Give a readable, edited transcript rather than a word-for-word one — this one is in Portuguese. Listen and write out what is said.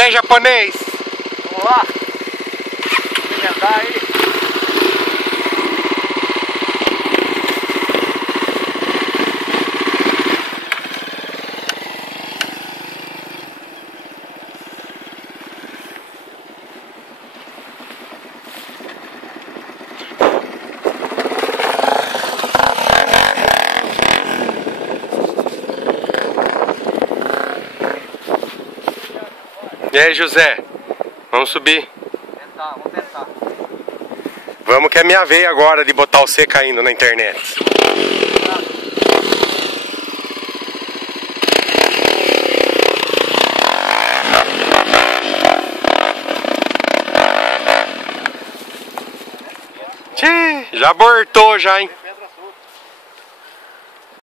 aí, japonês? Vamos lá? Experimentar aí. E aí, José? Vamos subir. Vamos tentar. Vamos que é minha vez agora de botar você caindo na internet. Tchê, já abortou já, hein?